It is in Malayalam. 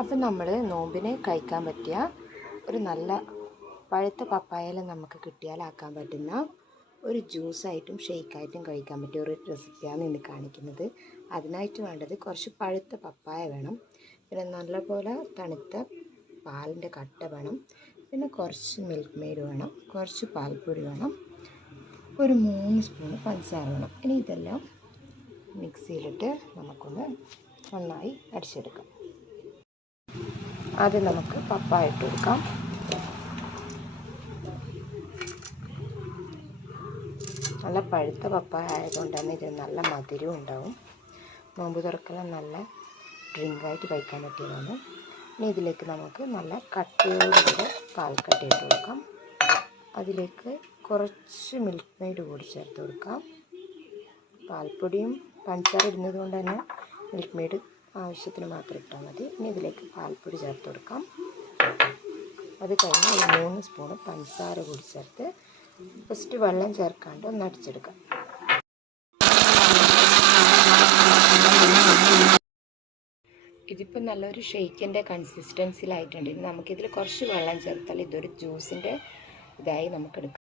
അപ്പം നമ്മൾ നോമ്പിന് കഴിക്കാൻ പറ്റിയ ഒരു നല്ല പഴുത്ത പപ്പായയിൽ നമുക്ക് കിട്ടിയാലാക്കാൻ പറ്റുന്ന ഒരു ജ്യൂസായിട്ടും ഷെയ്ക്കായിട്ടും കഴിക്കാൻ പറ്റിയ ഒരു റെസിപ്പിയാണ് ഇന്ന് കാണിക്കുന്നത്. അതിനായിട്ട് വേണ്ടത് കുറച്ച് പഴുത്ത പപ്പായ വേണം, പിന്നെ നല്ലപോലെ തണുത്ത പാലിൻ്റെ കട്ട വേണം, പിന്നെ കുറച്ച് മിൽക്ക് മെയ്ഡ് വേണം, കുറച്ച് പാൽപ്പൊടി വേണം, ഒരു 3 സ്പൂൺ പഞ്ചസാര വേണം. ഇനി ഇതെല്ലാം മിക്സിയിലിട്ട് നമുക്കൊന്ന് നന്നായി അടിച്ചെടുക്കാം. ആദ്യം നമുക്ക് പപ്പായ ഇട്ട് കൊടുക്കാം. നല്ല പഴുത്ത പപ്പായ ആയതുകൊണ്ട് തന്നെ ഇത് നല്ല മധുരവും ഉണ്ടാവും. നോമ്പ് തുറക്കെല്ലാം നല്ല ഡ്രിങ്കായിട്ട് കഴിക്കാൻ പറ്റിയതാണ്. ഇനി ഇതിലേക്ക് നമുക്ക് നല്ല കട്ടിയോടുകൂടി പാൽക്കട്ടി ഇട്ട് കൊടുക്കാം. അതിലേക്ക് കുറച്ച് മിൽക്ക് മെയ്ഡ് കൂടി ചേർത്ത് കൊടുക്കാം. പാൽപ്പൊടിയും പഞ്ചസാര ഇടുന്നത് കൊണ്ട് തന്നെ മിൽക്ക് മെയ്ഡ് ആവശ്യത്തിന് മാത്രം ഇട്ടാൽ മതി. ഇനി ഇതിലേക്ക് പാൽപ്പൊടി ചേർത്ത് കൊടുക്കാം. അത് കഴിഞ്ഞ് ഒരു 3 സ്പൂൺ പഞ്ചസാര കൂടി ചേർത്ത് ഫസ്റ്റ് വെള്ളം ചേർക്കാണ്ട് ഒന്ന് അടിച്ചെടുക്കാം. ഇതിപ്പോൾ നല്ലൊരു ഷെയ്ക്കിൻ്റെ കൺസിസ്റ്റൻസിയിലായിട്ടുണ്ട്. ഇനി നമുക്കിതിൽ കുറച്ച് വെള്ളം ചേർത്താൽ ഇതൊരു ജ്യൂസിൻ്റെ ഇതായി നമുക്കെടുക്കാം.